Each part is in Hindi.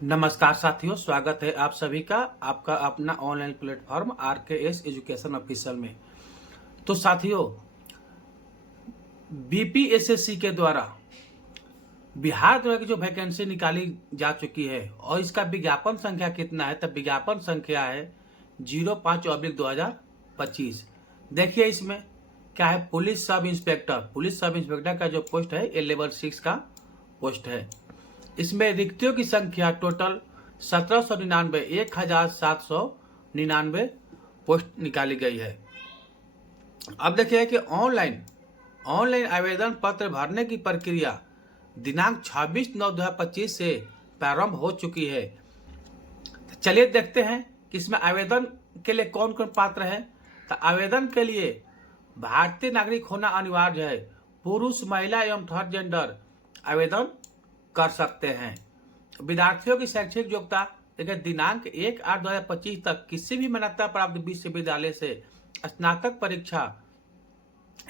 नमस्कार साथियों, स्वागत है आप सभी का आपका अपना online platform RKS education official में। तो साथियों, BPSSC के द्वारा बिहार द्वारा की जो वैकेंसी निकाली जा चुकी है और इसका विज्ञापन संख्या कितना है, तब विज्ञापन संख्या है 05/2025। देखिए इसमें क्या है, पुलिस सब इंस्पेक्टर का जो पोस्ट है ये लेवल 6 का पोस्ट है। इसमें रिक्तियों की संख्या टोटल 1799 पोस्ट निकाली गई है। अब देखिए कि ऑनलाइन आवेदन पत्र भरने की प्रक्रिया दिनांक 26/9/2025 से प्रारंभ हो चुकी है। चलिए देखते हैं कि इसमें आवेदन के लिए कौन कौन पात्र है। तो आवेदन के लिए भारतीय नागरिक होना अनिवार्य है। पुरुष, महिला एवं थर्ड जेंडर आवेदन कर सकते हैं। विद्यार्थियों की शैक्षिक योग्यता देखिए, दिनांक 1/8/2025 तक किसी भी मान्यता प्राप्त विश्वविद्यालय से स्नातक परीक्षा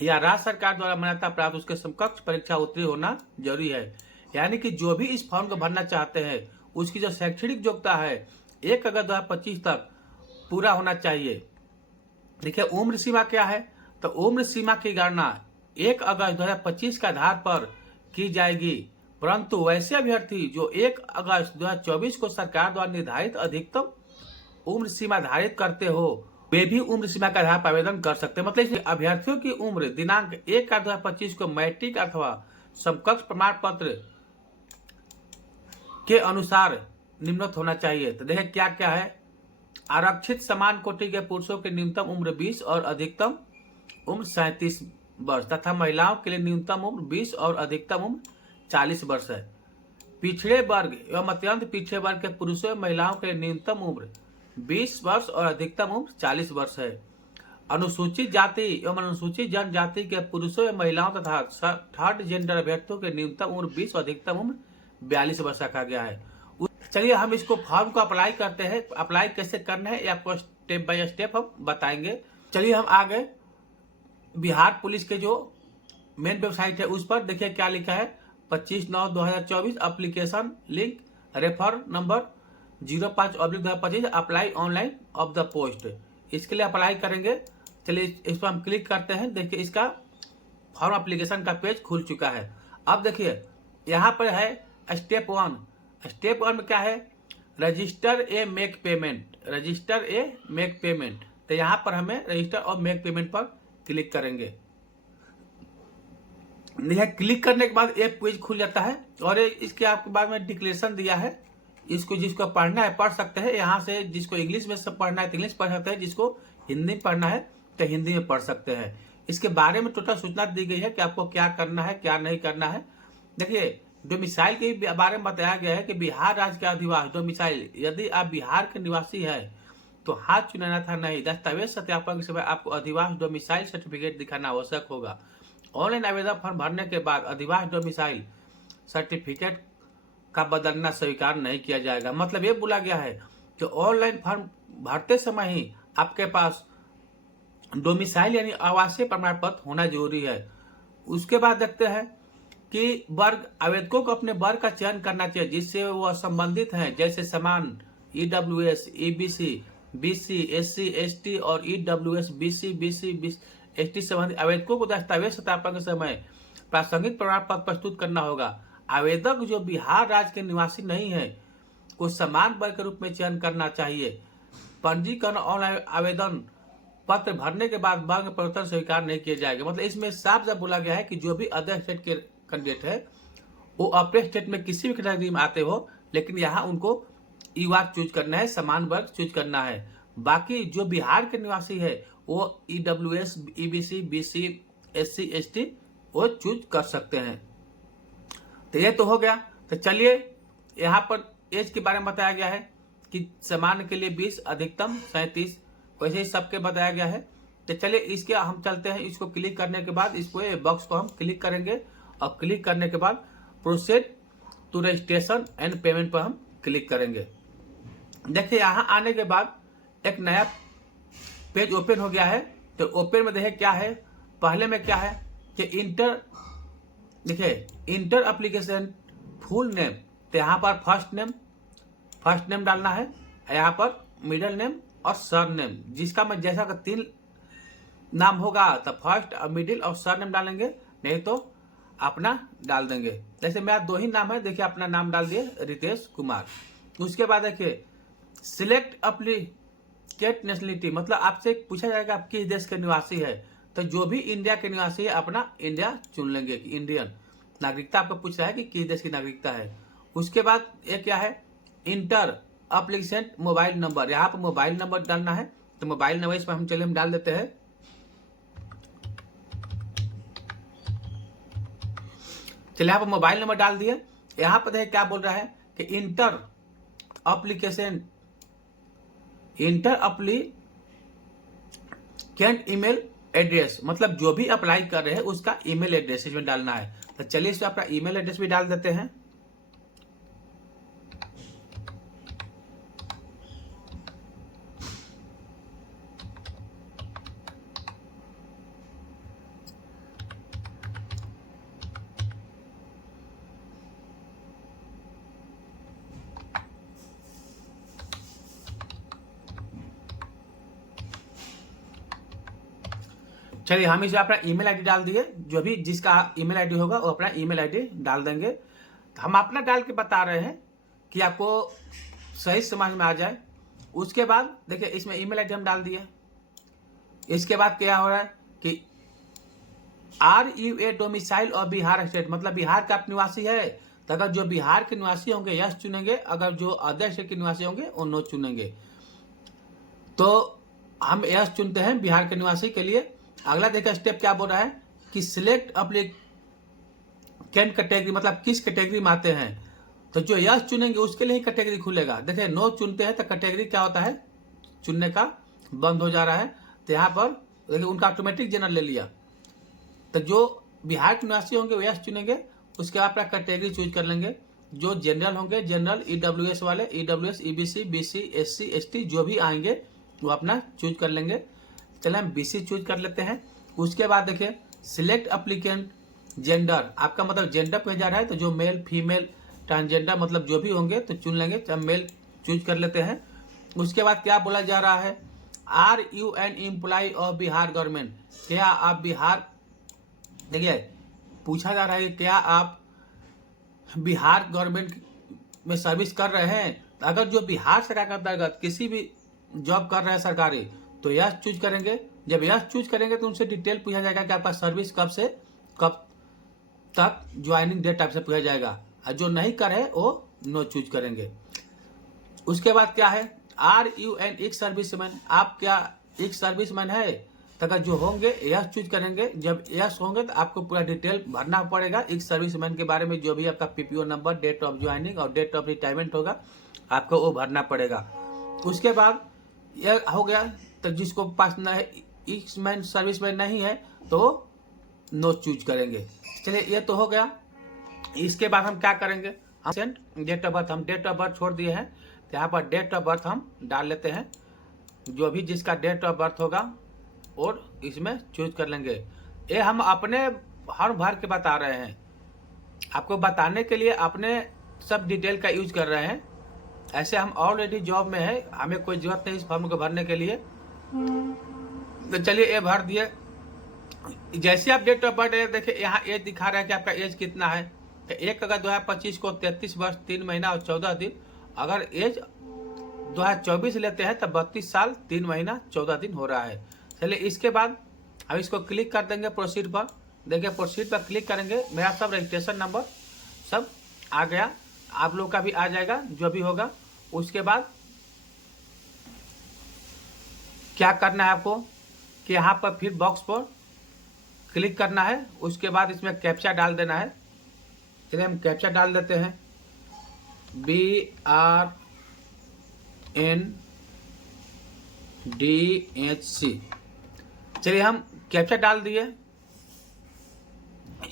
या राज्य सरकार द्वारा मान्यता प्राप्त उसके समकक्ष परीक्षा उत्तीर्ण होना जरूरी है। यानी कि जो भी इस फॉर्म को भरना चाहते हैं उसकी जो शैक्षणिक योग्यता है 1/अगस्त/2025 तक पूरा होना चाहिए। देखिए उम्र सीमा क्या है, तो उम्र सीमा की गणना 1/अगस्त/2025 के आधार पर की जाएगी, परंतु वैसे अभ्यर्थी जो 1/अगस्त/2024 को सरकार द्वारा निर्धारित अधिकतम उम्र सीमा धारित करते हो वे भी उम्र सीमा के आधार पर आवेदन कर सकते हैं। मतलब अभ्यर्थियों की उम्र दिनांक 1/2025 को मैट्रिक अथवा समकक्ष प्रमाण पत्र के अनुसार निम्नलिखित होना चाहिए। तो देखिए क्या क्या है। आरक्षित समान कोटि के पुरुषों की न्यूनतम उम्र 20 और अधिकतम उम्र 37 वर्ष तथा महिलाओं के लिए न्यूनतम उम्र 20 और अधिकतम उम्र 40 वर्ष है। पिछड़े वर्ग एवं अत्यंत पिछड़े वर्ग के पुरुषों एवं महिलाओं के लिए न्यूनतम उम्र 20 वर्ष और अधिकतम उम्र 40 वर्ष है। अनुसूचित जाति एवं अनुसूचित जनजाति के पुरुषों एवं महिलाओं तथा थर्ड जेंडर अभ्यर्थियों के न्यूनतम उम्र 20 और अधिकतम उम्र 42 वर्ष रखा गया है। चलिए हम इसको फॉर्म को अप्लाई करते हैं। अप्लाई कैसे करना है आपको स्टेप बाय स्टेप हम बताएंगे। चलिए हम आ गए बिहार पुलिस के जो मेन वेबसाइट है उस पर। देखिए क्या लिखा है, 25/9/2024 application link refer number 05/2025 apply online off the post. इसके लिए अप्लाई करेंगे। चलिए इस पर हम क्लिक करते हैं। देखिए इसका फॉर्म एप्लीकेशन का पेज खुल चुका है। अब देखिए यहाँ पर है स्टेप 1। स्टेप 1 में क्या है, रजिस्टर ए मेक पेमेंट। तो यहाँ पर हमें रजिस्टर और मेक पेमेंट पर क्लिक करेंगे। यह क्लिक करने के बाद एक पेज खुल जाता है और इसके आपके बाद में डिक्लेरेशन दिया है। इसको जिसको पढ़ना है पढ़ सकते हैं। यहाँ से जिसको इंग्लिश में सब पढ़ना है तो इंग्लिश पढ़ सकते हैं, जिसको हिंदी में पढ़ना है तो हिंदी में पढ़ सकते हैं। इसके बारे में टोटल सूचना दी गई है कि आपको क्या करना है क्या नहीं करना है। देखिए डोमिसाइल के बारे में बताया गया है कि बिहार राज्य का अधिवास डोमिसाइल, यदि आप बिहार के निवासी है तो हाथ चुनाना था नहीं। दस्तावेज सत्यापन के समय आपको अधिवास डोमिसाइल सर्टिफिकेट दिखाना आवश्यक होगा। ऑनलाइन आवेदन फॉर्म भरने के बाद अधिवास डोमिसाइल सर्टिफिकेट का बदलना स्वीकार नहीं किया जाएगा। मतलब ये बोला गया है कि ऑनलाइन फॉर्म भरते समय ही आपके पास डोमिसाइल यानी आवासीय प्रमाण पत्र होना जरूरी है। उसके बाद देखते हैं कि वर्ग, आवेदकों को अपने वर्ग का चयन करना चाहिए जिससे वो संबंधित हैं, जैसे समान EWS, EBC, BC, SC, ST और EWS, BC, ST संबंधित आवेदकों को दस्तावेज सत्यापन के समय प्रासंगिक प्रमाण पत्र प्रस्तुत करना होगा। आवेदक जो बिहार राज्य के निवासी नहीं है को समान वर्ग के रूप में चयन करना चाहिए। पंजीकरण ऑनलाइन आवेदन पत्र भरने के बाद वर्ग परिवर्तन स्वीकार नहीं किए जाएंगे। मतलब इसमें साफ साफ बोला गया है कि जो भी अदर स्टेट के कैंडिडेट है वो अपने स्टेट में किसी भी कैटेगरी में आते हो, लेकिन यहाँ उनको ईवार चूज करना है, समान वर्ग चूज करना है। बाकी जो बिहार के निवासी है वो EWS, EBC, BC, SC, ST वो चूज कर सकते हैं। तो ये तो हो गया। तो चलिए यहाँ पर एज के बारे में बताया गया है कि सामान्य के लिए 20, अधिकतम 37, वैसे ही सबके बताया गया है। तो चलिए इसके हम चलते हैं। इसको क्लिक करने के बाद इसको बॉक्स को हम क्लिक करेंगे और क्लिक करने के बाद proceed to registration and payment पर हम क्लिक करेंगे। देखिए यहाँ आने के बाद एक नया पेज ओपन हो गया है। तो ओपन में देखिए क्या है, पहले में क्या है कि इंटर एप्लीकेशन फुल नेम। तो यहाँ पर फर्स्ट नेम, फर्स्ट नेम डालना है, यहाँ पर मिडिल नेम और सर नेम, जिसका मैं जैसा का 3 नाम होगा तो फर्स्ट और मिडिल और सर नेम डालेंगे, नहीं तो अपना डाल देंगे। जैसे मेरा 2 ही नाम है, देखिए अपना नाम डाल दिए रितेश कुमार। उसके बाद देखिए सिलेक्ट एप्लीकेट नेशनलिटी, मतलब आपसे पूछा जाएगा आप किस देश के निवासी है, तो जो भी इंडिया के निवासी है अपना इंडिया चुन लेंगे कि इंडियन। नागरिकता आपको पूछ रहा है कि किस देश की नागरिकता है। उसके बाद ये क्या है, इंटर एप्लीकेंट मोबाइल नंबर, यहाँ पर मोबाइल नंबर डालना है, तो मोबाइल नंबर इसमें हम डाल देते हैं। चलिए यहाँ पर मोबाइल नंबर डाल दिए। यहाँ पर देखिए क्या बोल रहा है कि इंटर एप्लीकेंट ईमेल एड्रेस, मतलब जो भी अप्लाई कर रहे हैं उसका ईमेल एड्रेस इसमें डालना है। तो चलिए इसमें अपना ईमेल एड्रेस भी डाल देते हैं। चलिए हम इसमें अपना ईमेल आईडी डाल दिए, जो भी जिसका ईमेल आईडी होगा वो अपना ईमेल आईडी डाल देंगे। तो हम अपना डाल के बता रहे हैं कि आपको सही समझ में आ जाए। उसके बाद देखिए इसमें ईमेल आईडी हम डाल दिए। इसके बाद क्या हो रहा है कि आर यू ए डोमिसाइल और बिहार स्टेट, मतलब बिहार का आप निवासी है, तो अगर जो बिहार के निवासी होंगे यस चुनेंगे, अगर जो अदर स्टेट के निवासी होंगे वो नो चुनेंगे। तो हम यस चुनते हैं बिहार के निवासी के लिए। अगला देखिए स्टेप क्या बोल रहा है कि सिलेक्ट एप्लीकेंट कैटेगरी, मतलब किस कैटेगरी में आते हैं, तो जो यस चुनेंगे उसके लिए ही कैटेगरी खुलेगा। देखिए नो चुनते हैं तो कैटेगरी क्या होता है, चुनने का बंद हो जा रहा है। तो यहाँ पर देखिए उनका ऑटोमेटिक जनरल ले लिया, तो जो बिहार के निवासी होंगे वो यस चुनेंगे, उसके बाद अपना कैटेगरी चूज कर लेंगे। जो जनरल होंगे जनरल, ईडब्ल्यूएस वाले EWS, EBC, BC, SC, ST जो भी आएंगे वो अपना चूज कर लेंगे। चलिए हम बीसी चूज कर लेते हैं। उसके बाद देखिए सिलेक्ट एप्लीकेंट जेंडर, आपका मतलब जेंडर पे जा रहा है, तो जो मेल फीमेल ट्रांसजेंडर मतलब जो भी होंगे तो चुन लेंगे। हम मेल चूज कर लेते हैं। उसके बाद क्या बोला जा रहा है, are you an employee of Bihar government, क्या आप बिहार, देखिए पूछा जा रहा है कि क्या आप बिहार गवर्नमेंट में सर्विस कर रहे हैं। अगर जो बिहार सरकार के अंतर्गत किसी भी जॉब कर रहे हैं सरकारी, तो यस चूज करेंगे। जब यस चूज करेंगे तो उनसे डिटेल पूछा जाएगा कि आपका सर्विस कब से कब तक, ज्वाइनिंग डेट आपसे पूछा जाएगा। और जो नहीं करे वो नो चूज करेंगे। उसके बाद क्या है, आर यू एन एक सर्विसमैन, आप क्या एक सर्विसमैन है, तो अगर जो होंगे यस चूज करेंगे। जब यस होंगे तो आपको पूरा डिटेल भरना पड़ेगा एक सर्विसमैन के बारे में, जो भी आपका PPO number, date of joining और डेट ऑफ रिटायरमेंट होगा आपको वो भरना पड़ेगा। उसके बाद यह हो गया, तो जिसको पास मैन सर्विसमैन नहीं है तो नो चूज करेंगे। चलिए ये तो हो गया। इसके बाद हम क्या करेंगे, हम डेट ऑफ बर्थ, हम डेट ऑफ बर्थ छोड़ दिए हैं, तो यहाँ पर डेट ऑफ बर्थ हम डाल लेते हैं। जो भी जिसका डेट ऑफ बर्थ होगा और इसमें चूज कर लेंगे। ये हम अपने हर भर के बता रहे हैं, आपको बताने के लिए अपने सब डिटेल का यूज कर रहे हैं। ऐसे हम ऑलरेडी जॉब में है, हमें कोई जरूरत नहीं इस फॉर्म को भरने के लिए। तो चलिए ये भर दिए। जैसे आप डेट ऑफ बर्थ देखिए यहाँ एज दिखा रहा है कि आपका एज कितना है, तो एक अगर 2025 को 33 वर्ष 3 महीना और 14 दिन, अगर एज 2024 लेते हैं तो 32 साल 3 महीना 14 दिन हो रहा है। चलिए इसके बाद हम इसको क्लिक कर देंगे प्रोसीड पर। देखिए प्रोसीड पर क्लिक करेंगे, मेरा सब रजिस्ट्रेशन नंबर सब आ गया, आप लोग का भी आ जाएगा जो भी होगा। उसके बाद क्या करना है आपको कि यहाँ पर फिर बॉक्स पर क्लिक करना है। उसके बाद इसमें कैप्चा डाल देना है। चलिए हम कैप्चा डाल देते हैं, BRNDHC। चलिए हम कैप्चा डाल दिए।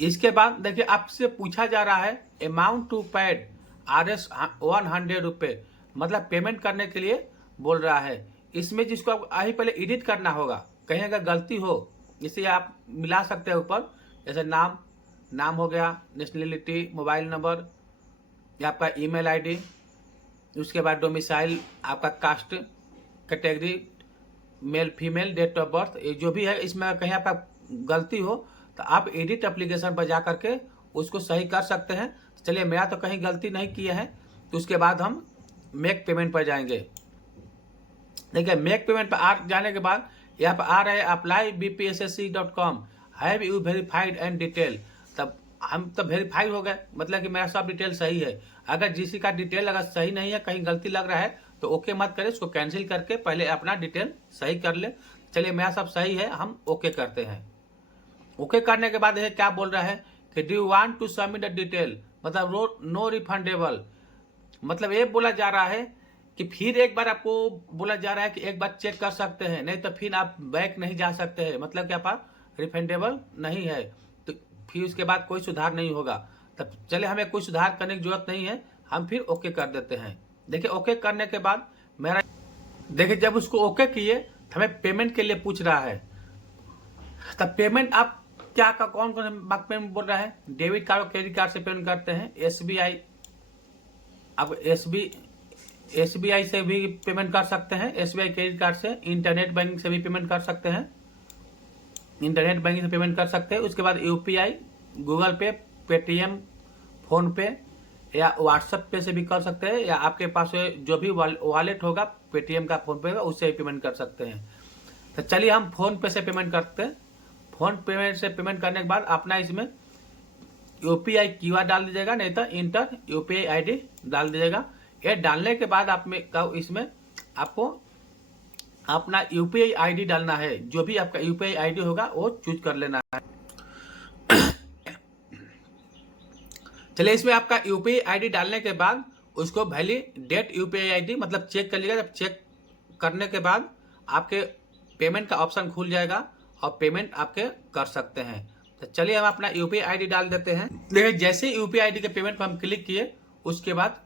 इसके बाद देखिए आपसे पूछा जा रहा है अमाउंट टू पेड RS 100 रुपये, मतलब पेमेंट करने के लिए बोल रहा है। इसमें जिसको ही पहले एडिट करना होगा, कहीं अगर गलती हो इसे आप मिला सकते हैं ऊपर, जैसे नाम हो गया, नेशनलिटी, मोबाइल नंबर या आपका ईमेल आईडी, उसके बाद डोमिसाइल, आपका caste, category, male female, date of birth, ये जो भी है इसमें कहीं आपका गलती हो तो आप एडिट एप्लीकेशन पर जा करके उसको सही कर सकते हैं। चलिए, मेरा तो कहीं गलती नहीं किया है, तो उसके बाद हम मेक पेमेंट पर जाएंगे। देखिए, मेक पेमेंट पर आ जाने के बाद यहाँ पर आ रहा है apply bpssc.com, have you verified and detail. तब हम तो वेरीफाई हो गए, मतलब कि मेरा सब डिटेल सही है। अगर किसी का डिटेल अगर सही नहीं है, कहीं गलती लग रहा है, तो ओके मत करें, उसको कैंसिल करके पहले अपना डिटेल सही कर ले। चलिए, मेरा सब सही है, हम ओके करते हैं। ओके करने के बाद ये क्या बोल रहा है कि do you want to submit the detail, मतलब नो रिफंडेबल। मतलब ये बोला जा रहा है कि फिर एक बार आपको बोला जा रहा है कि एक बार चेक कर सकते हैं, नहीं तो फिर आप बैक नहीं जा सकते हैं, मतलब कि आप रिफंडेबल नहीं है, तो फिर उसके बाद कोई सुधार नहीं होगा। तब चले, हमें कोई सुधार करने की जरूरत नहीं है, हम फिर ओके कर देते हैं। देखिए, ओके करने के बाद मेरा, देखिए जब उसको ओके किए तो हमें पेमेंट के लिए पूछ रहा है। तब पेमेंट आप क्या का कौन पेमेंट बोल रहा है, डेबिट कार्ड और क्रेडिट कार्ड से पेमेंट करते हैं। एसबीआई, अब एसबीआई से भी पेमेंट कर सकते हैं, एसबीआई क्रेडिट कार्ड से। इंटरनेट बैंकिंग से भी पेमेंट कर सकते हैं, इंटरनेट बैंकिंग से पेमेंट कर सकते हैं। उसके बाद यूपीआई, गूगल पे, पेटीएम, फोन पे या व्हाट्सएप पे से भी कर सकते हैं, या आपके पास जो भी वॉलेट होगा पेटीएम का, फोन पे का, उससे भी पेमेंट कर सकते हैं। तो चलिए हम फोन पे से पेमेंट करते हैं। फोन पे से पेमेंट करने के बाद अपना इसमें यूपीआई क्यूआर डाल दीजिएगा, नहीं तो इंटर यूपीआई आईडी डाल दीजिएगा। ये डालने के बाद आप में इसमें आपको अपना यूपीआई आईडी डालना है, जो भी आपका यूपीआई आईडी होगा वो चूज कर लेना है। चलिए, इसमें आपका यूपीआई आईडी डालने के बाद उसको वैलिडेट यूपीआई आईडी मतलब चेक कर लीजिएगा। जब चेक करने के बाद आपके पेमेंट का ऑप्शन खुल जाएगा और पेमेंट आपके कर सकते हैं। तो चलिए हम अपना यूपीआई आईडी डाल देते हैं। देखिए, जैसे यूपीआई आईडी के पेमेंट पर हम क्लिक किए, उसके बाद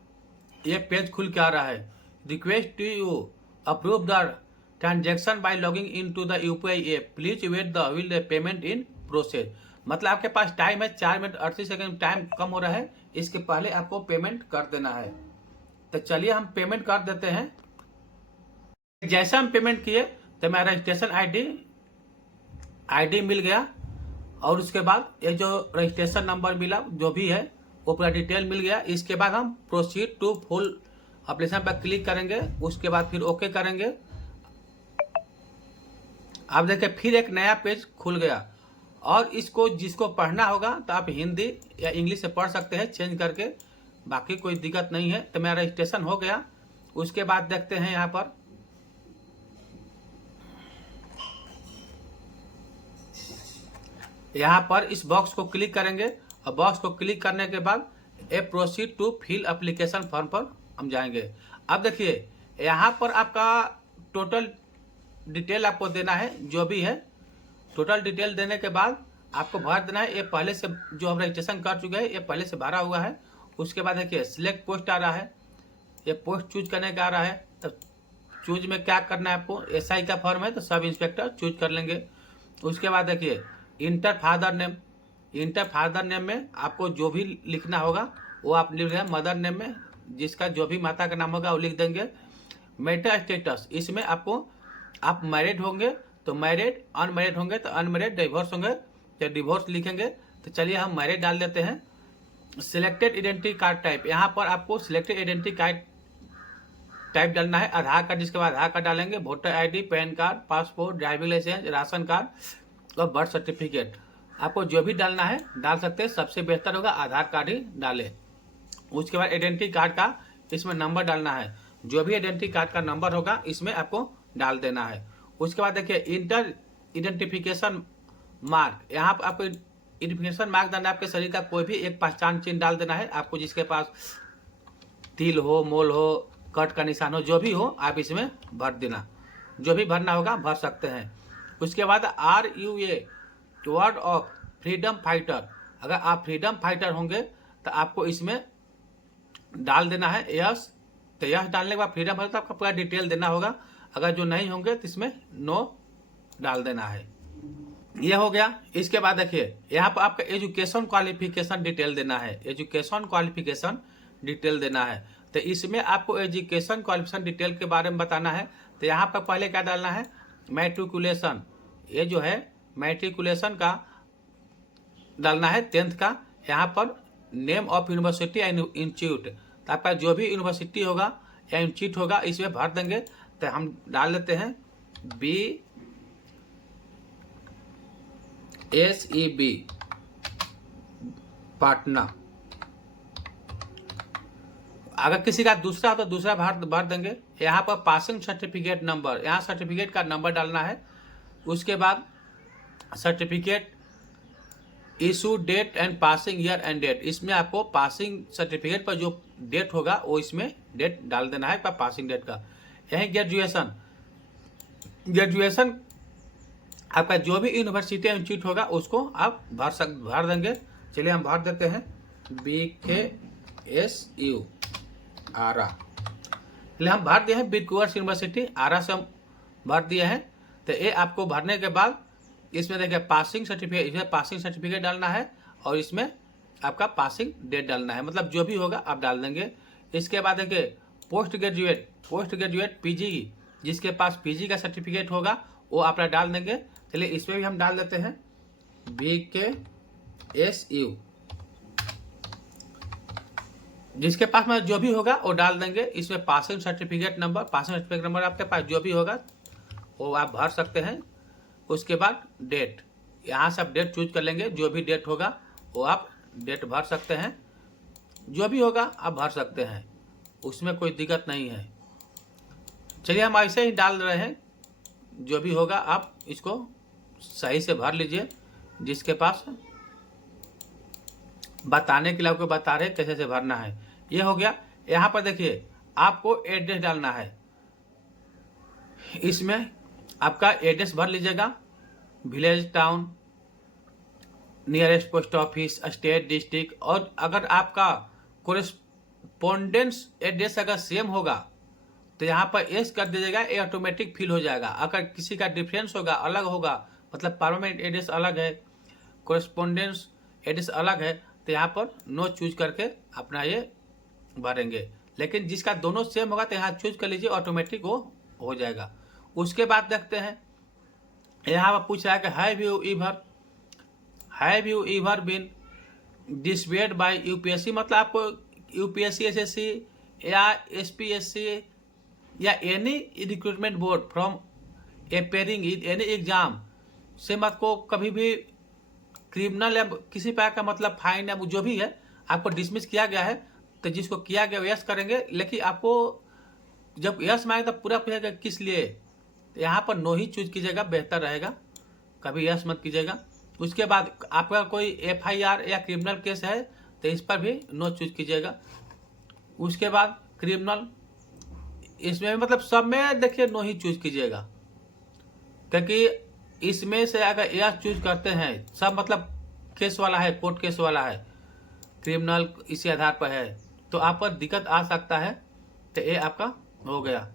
ये पेज खुल के आ रहा है, request to you approve the transaction by logging in to the UPI app, please wait the will the payment in process. मतलब आपके पास टाइम है 4 मिनट 38 सेकंड, टाइम कम हो रहा है, इसके पहले आपको पेमेंट कर देना है। तो चलिए हम पेमेंट कर देते हैं। जैसे हम पेमेंट किए तो मेरा रजिस्ट्रेशन आईडी मिल गया, और उसके बाद ये जो रजिस्ट्रेशन नंबर मिला जो भी है वो पूरा डिटेल मिल गया। इसके बाद हम प्रोसीड टू फुल एप्लीकेशन पर क्लिक करेंगे, उसके बाद फिर ओके करेंगे। आप देखिए, फिर एक नया पेज खुल गया, और इसको जिसको पढ़ना होगा तो आप हिंदी या इंग्लिश से पढ़ सकते हैं चेंज करके, बाकी कोई दिक्कत नहीं है। तो मेरा रजिस्ट्रेशन हो गया। उसके बाद देखते हैं यहाँ पर, इस बॉक्स को क्लिक करेंगे, और बॉक्स को क्लिक करने के बाद a proceed to fill application form पर हम जाएंगे। अब देखिए, यहाँ पर आपका टोटल डिटेल आपको देना है, जो भी है टोटल डिटेल देने के बाद आपको भर देना है। ये पहले से जो हम रजिस्ट्रेशन कर चुके हैं, ये पहले से भरा हुआ है। उसके बाद देखिए, सिलेक्ट पोस्ट आ रहा है, ये पोस्ट चूज करने का आ रहा है। तब चूज में क्या करना है आपको, एसआई का फॉर्म है तो सब इंस्पेक्टर चूज कर लेंगे। उसके बाद देखिए, inter father name, inter father name में आपको जो भी लिखना होगा वो आप लिख दें। मदर नेम में जिसका जो भी माता का नाम होगा वो लिख देंगे। मैरिटल स्टेटस, इसमें आपको आप मैरिड होंगे तो मैरिड, अनमैरिड होंगे तो अनमैरिड, डिवोर्स होंगे तो डिवोर्स लिखेंगे। तो चलिए हम मैरिड डाल देते हैं। सिलेक्टेड आइडेंटिटी कार्ड टाइप, यहाँ पर आपको सिलेक्टेड आइडेंटिटी कार्ड टाइप डालना है। आधार कार्ड, जिसके बाद आधार कार्ड डालेंगे, voter ID, PAN card, passport, driving licence, ration card और बर्थ सर्टिफिकेट। आपको जो भी डालना है डाल सकते हैं, सबसे बेहतर होगा आधार कार्ड ही डालें। उसके बाद आइडेंटिटी कार्ड का इसमें नंबर डालना है, जो भी आइडेंटिटी कार्ड का नंबर होगा इसमें आपको डाल देना है। उसके बाद देखिए, इंटर आइडेंटिफिकेशन मार्क, यहाँ पर आपको आइडेंटिफिकेशन मार्क डालना है। आपके शरीर का कोई भी एक पहचान चिन्ह डाल देना है आपको, जिसके पास तिल हो, मोल हो, कट का निशान हो, जो भी हो आप इसमें भर देना। जो भी भरना होगा भर सकते हैं। उसके बाद RUA word of freedom fighter, अगर आप फ्रीडम फाइटर होंगे तो आपको इसमें डाल देना है यस। तो यस डालने के बाद फ्रीडम फाइटर, आपका पूरा डिटेल देना होगा। अगर जो नहीं होंगे तो इसमें नो डाल देना है। ये हो गया। इसके बाद देखिए, यहाँ पर आपका एजुकेशन क्वालिफिकेशन डिटेल देना है, एजुकेशन क्वालिफिकेशन डिटेल देना है। तो इसमें आपको एजुकेशन क्वालिफिकेशन डिटेल के बारे में बताना है। तो यहाँ पर पहले क्या डालना है, मैट्रिकुलेशन, ये जो है मैट्रिकुलेशन का डालना है 10th का। यहाँ पर name of university and institute, तो आपका जो भी यूनिवर्सिटी होगा या इंस्टीट्यूट होगा इसमें भर देंगे। तो हम डाल देते हैं BSEB पाटना। अगर किसी का दूसरा हो तो दूसरा भर देंगे। यहाँ पर पासिंग सर्टिफिकेट नंबर, यहाँ सर्टिफिकेट का नंबर डालना है। उसके बाद certificate issue date and passing year and date, इसमें आपको पासिंग सर्टिफिकेट पर जो डेट होगा वो इसमें डेट डाल देना है पासिंग डेट का। यहीं ग्रेजुएशन आपका जो भी यूनिवर्सिटी इंस्टीट्यूट होगा उसको आप भर देंगे। चलिए हम भर देते हैं BKSU आरा, इसलिए हम भर दिए हैं बिरकुअर्स यूनिवर्सिटी आरा से हम भर दिए हैं। तो ये आपको भरने के बाद इसमें देखिए पासिंग सर्टिफिकेट, इसमें पासिंग सर्टिफिकेट डालना है और इसमें आपका पासिंग डेट डालना है, मतलब जो भी होगा आप डाल देंगे। इसके बाद देखिए पोस्ट ग्रेजुएट PG, जिसके पास PG का सर्टिफिकेट होगा वो आप डाल देंगे। चलिए इसमें भी हम डाल देते हैं BKSU, जिसके पास में जो भी होगा वो डाल देंगे। इसमें पासिंग सर्टिफिकेट नंबर आपके पास जो भी होगा वो आप भर सकते हैं। उसके बाद डेट, यहाँ से आप डेट चूज कर लेंगे, जो भी डेट होगा वो आप डेट भर सकते हैं, जो भी होगा आप भर सकते हैं, उसमें कोई दिक्कत नहीं है। चलिए हम ऐसे ही डाल रहे हैं, जो भी होगा आप इसको सही से भर लीजिए। जिसके पास बताने के लिए आपको बता रहे कैसे से भरना है, ये हो गया। यहाँ पर देखिए आपको एड्रेस डालना है, इसमें आपका एड्रेस भर लीजिएगा, village, town, nearest post office, state, district. और अगर आपका कोरेस्पोंडेंस एड्रेस अगर सेम होगा तो यहाँ पर एस कर दीजिएगा, ये ऑटोमेटिक फिल हो जाएगा। अगर किसी का डिफरेंस होगा, अलग होगा, मतलब परमानेंट एड्रेस अलग है, कोरेस्पोंडेंस एड्रेस अलग है, तो यहाँ पर नो चूज करके अपना ये भरेंगे। लेकिन जिसका दोनों सेम होगा तो यहाँ चूज कर लीजिए, ऑटोमेटिक वो हो जाएगा। उसके बाद देखते हैं यहाँ पर पूछ रहा है कि have you ever been dissuaded by UPSC, मतलब आपको UPSC SSC या SPSC या any recruitment board from appearing in any exam से मत को कभी भी क्रिमिनल या किसी प्रकार का मतलब फाइन या जो भी है आपको डिसमिस किया गया है, तो जिसको किया गया यस करेंगे। लेकिन आपको जब यस मांगे तब पूरा पूछेगा किस लिए, तो यहाँ पर नो ही चूज कीजिएगा, बेहतर रहेगा, कभी यस मत कीजिएगा। उसके बाद आपका कोई FIR या क्रिमिनल केस है तो इस पर भी नो चूज कीजिएगा। उसके बाद क्रिमिनल, इसमें मतलब सब में देखिए नो ही चूज कीजिएगा, क्योंकि इसमें से अगर यस चूज करते हैं सब मतलब केस वाला है, कोर्ट केस वाला है, क्रिमिनल इसी आधार पर है, तो आप पर दिक्कत आ सकता है। तो ये आपका हो गया।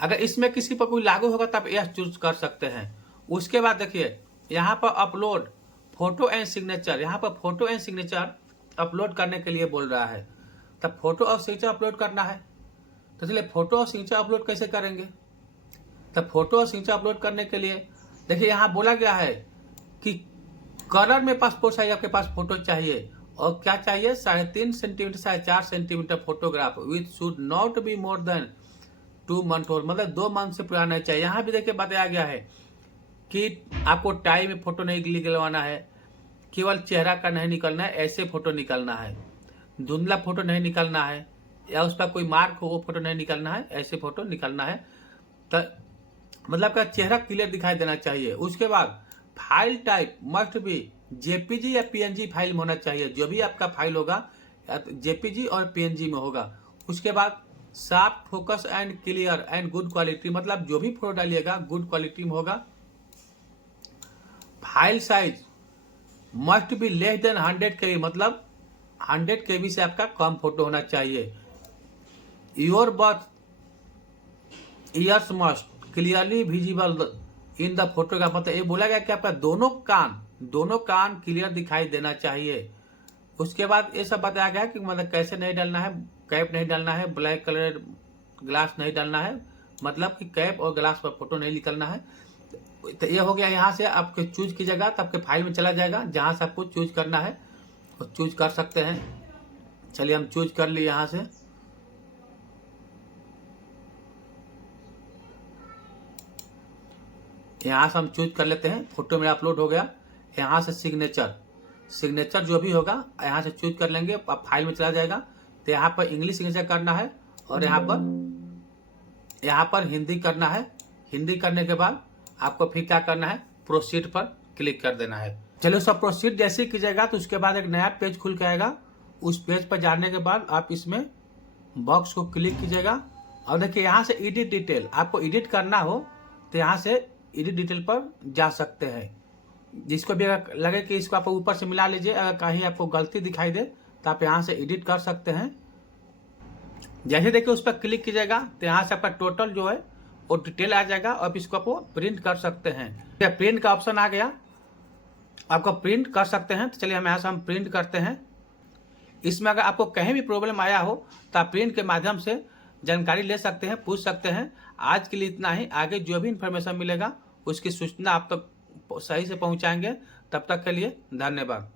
अगर इसमें किसी पर कोई लागू होगा तब यस चूज कर सकते हैं। उसके बाद देखिए यहाँ पर अपलोड फोटो एंड सिग्नेचर, यहाँ पर फोटो एंड सिग्नेचर अपलोड करने के लिए बोल रहा है, तब फोटो और सिग्नेचर अपलोड करना है। तो चलिए फोटो और सिग्नेचर अपलोड कैसे करेंगे, तब फोटो और सिग्नेचर अपलोड करने के लिए देखिए यहाँ बोला गया है कि कलर में पासपोर्ट साइज आपके पास फोटो चाहिए, और क्या चाहिए 3.5 सेंटीमीटर से 4 centimetre photograph with should not be more than 2 month old, मतलब 2 मंथ से पुराना चाहिए। यहाँ भी देखिए बताया गया है कि आपको टाई में फोटो नहीं निकलवाना है, केवल चेहरा का नहीं निकलना है, ऐसे फोटो निकलना है, धुंधला फोटो नहीं निकलना है, या उस पर कोई मार्क हो वो फोटो नहीं निकलना है, ऐसे फोटो निकलना है। तो मतलब का चेहरा क्लियर दिखाई देना चाहिए। उसके बाद file type must be JPG या PNG फाइल में होना चाहिए, जो भी आपका फाइल होगा JPG और PNG में होगा। उसके बाद sharp, focus and clear and good quality, मतलब जो भी फोटो डालिएगा गुड क्वालिटी में होगा। File size must be less than 100 KB, मतलब 100 KB से आपका कम फोटो होना चाहिए। Your birth years must clearly visible in the photograph, मतलब ये बोला गया कि आपका दोनों कान क्लियर दिखाई देना चाहिए। उसके बाद ये सब बताया गया कि मतलब कैसे नहीं डालना है, कैप नहीं डालना है, ब्लैक कलर ग्लास नहीं डालना है, मतलब कि कैप और ग्लास पर फोटो नहीं निकलना है। तो ये हो गया। यहाँ से आपके चूज कीजिएगा तो आपके फाइल में चला जाएगा, जहाँ से आपको चूज करना है वो चूज कर सकते हैं। चलिए हम चूज कर लिए यहाँ से। यहाँ से हम चूज कर लेते हैं। फोटो में अपलोड हो गया। यहाँ से सिग्नेचर जो भी होगा यहाँ से चूज कर लेंगे, आप फाइल में चला जाएगा। तो यहाँ पर इंग्लिश सिग्नेचर करना है और यहाँ पर हिंदी करना है। हिंदी करने के बाद आपको फिर क्या करना है, प्रोसीड पर क्लिक कर देना है। चलो सब प्रोसीड जैसे कीजिएगा तो उसके बाद एक नया पेज खुल के आएगा। उस पेज पर जाने के बाद आप इसमें बॉक्स को क्लिक कीजिएगा और देखिए यहाँ से एडिट डिटेल, आपको एडिट करना हो तो यहाँ से एडिट डिटेल पर जा सकते हैं। जिसको भी अगर लगे कि इसको आप ऊपर से मिला लीजिए, अगर कहीं आपको गलती दिखाई दे तो आप यहाँ से एडिट कर सकते हैं। जैसे देखिए उस पर क्लिक कीजिएगा तो यहाँ से आपका टोटल जो है वो डिटेल आ जाएगा और इसको आप प्रिंट कर सकते हैं। प्रिंट का ऑप्शन आ गया, आपको प्रिंट कर सकते हैं। तो चलिए हम यहाँ से हम प्रिंट करते हैं। इसमें अगर आपको कहीं भी प्रॉब्लम आया हो तो आप प्रिंट के माध्यम से जानकारी ले सकते हैं, पूछ सकते हैं। आज के लिए इतना ही। आगे जो भी इन्फॉर्मेशन मिलेगा उसकी सूचना आप तक सही से पहुँचाएंगे। तब तक के लिए धन्यवाद।